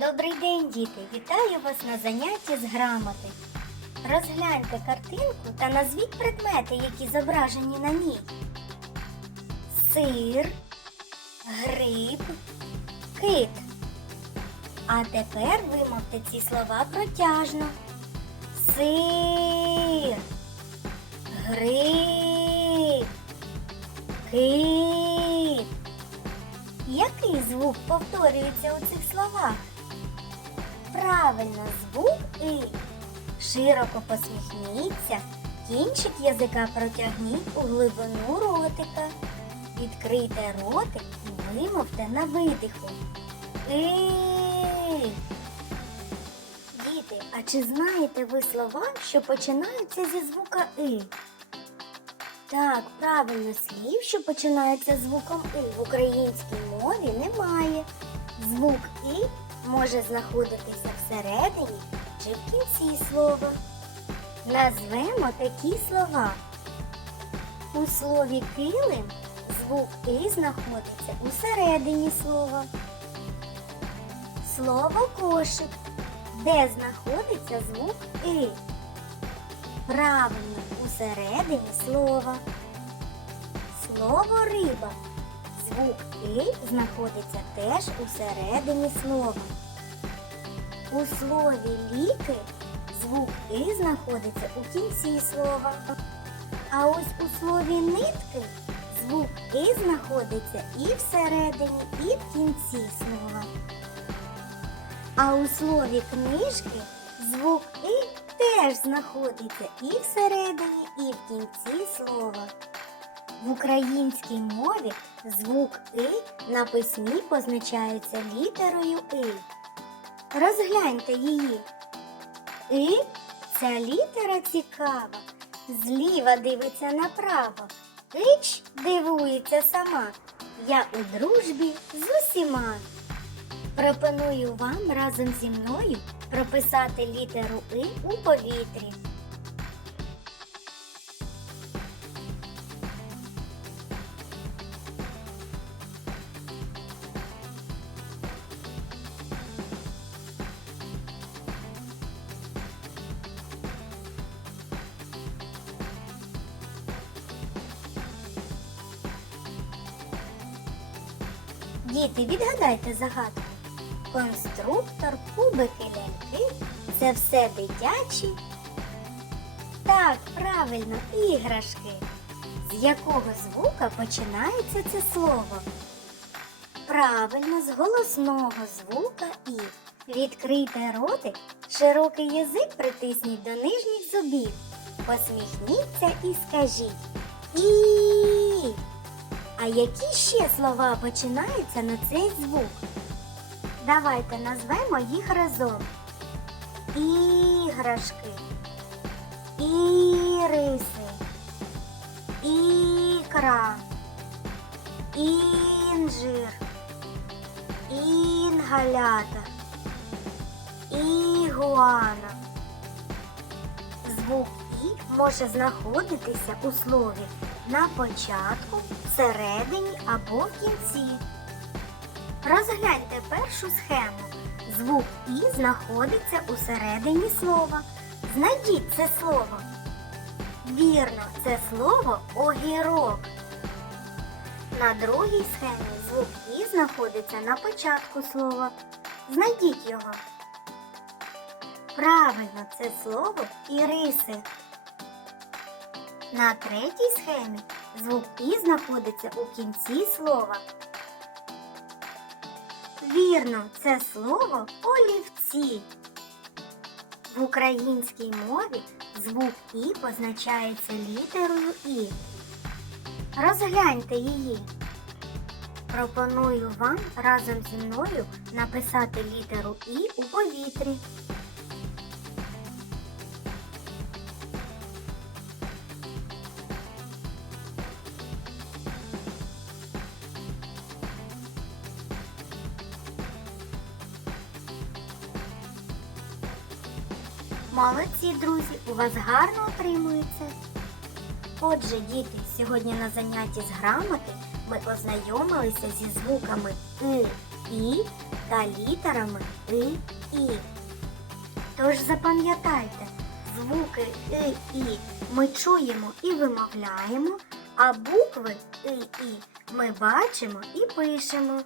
Добрий день, діти! Вітаю вас на занятті з грамоти. Розгляньте картинку та назвіть предмети, які зображені на ній. Сир, гриб, кит. А тепер вимовте ці слова протяжно. Сир, гриб, кит. Який звук повторюється у цих словах? Правильно, звук И. Широко посміхніться, кінчик язика протягніть у глибину ротика. Відкрийте ротик і вимовте на видиху. И. Діти, а чи знаєте ви слова, що починаються зі звука И? Так, правильно, слів, що починаються звуком І в українській мові немає. Звук І може знаходитися всередині чи в кінці слова. Назвемо такі слова. У слові килим звук І знаходиться усередині слова. Слово кошик, де знаходиться звук І. Правильно, усередині слова. Слово риба. Звук І знаходиться теж усередині слова. У слові ліки звук І знаходиться у кінці слова. А ось у слові нитки звук І знаходиться і всередині, і в кінці слова. А у слові книжки звук І теж знаходиться і всередині, і в кінці слова. В українській мові звук И на письмі позначається літерою И. Розгляньте її. И ця літера цікава. Зліва дивиться направо. Ич дивується сама. Я у дружбі з усіма. Пропоную вам разом зі мною прописати літеру И у повітрі. Діти, відгадайте загадку. Конструктор, кубики, ляльки це все дитячі. Так, правильно, іграшки. З якого звука починається це слово? Правильно, з голосного звука І. Відкрийте ротик, широкий язик притисніть до нижніх зубів. Посміхніться і скажіть І. А які ще слова починаються на цей звук? Давайте назвемо їх разом. Іграшки, іриси, ікра, інжир, інгалята, ігуана. Звук І може знаходитися у слові на початку, всередині або в кінці. Розгляньте першу схему. Звук І знаходиться усередині слова. Знайдіть це слово. Вірно, це слово огірок. На другій схемі звук І знаходиться на початку слова. Знайдіть його. Правильно, це слово іриси. На третій схемі звук І знаходиться у кінці слова. Вірно, це слово олівці. В українській мові звук І позначається літерою І. Розгляньте її. Пропоную вам разом зі мною написати літеру І у повітрі. Молодці, друзі, у вас гарно отримується. Отже, діти, сьогодні на занятті з грамоти ми ознайомилися зі звуками и, і та літерами и, і. Тож запам'ятайте, звуки и, і ми чуємо і вимовляємо, а букви и, і ми бачимо і пишемо.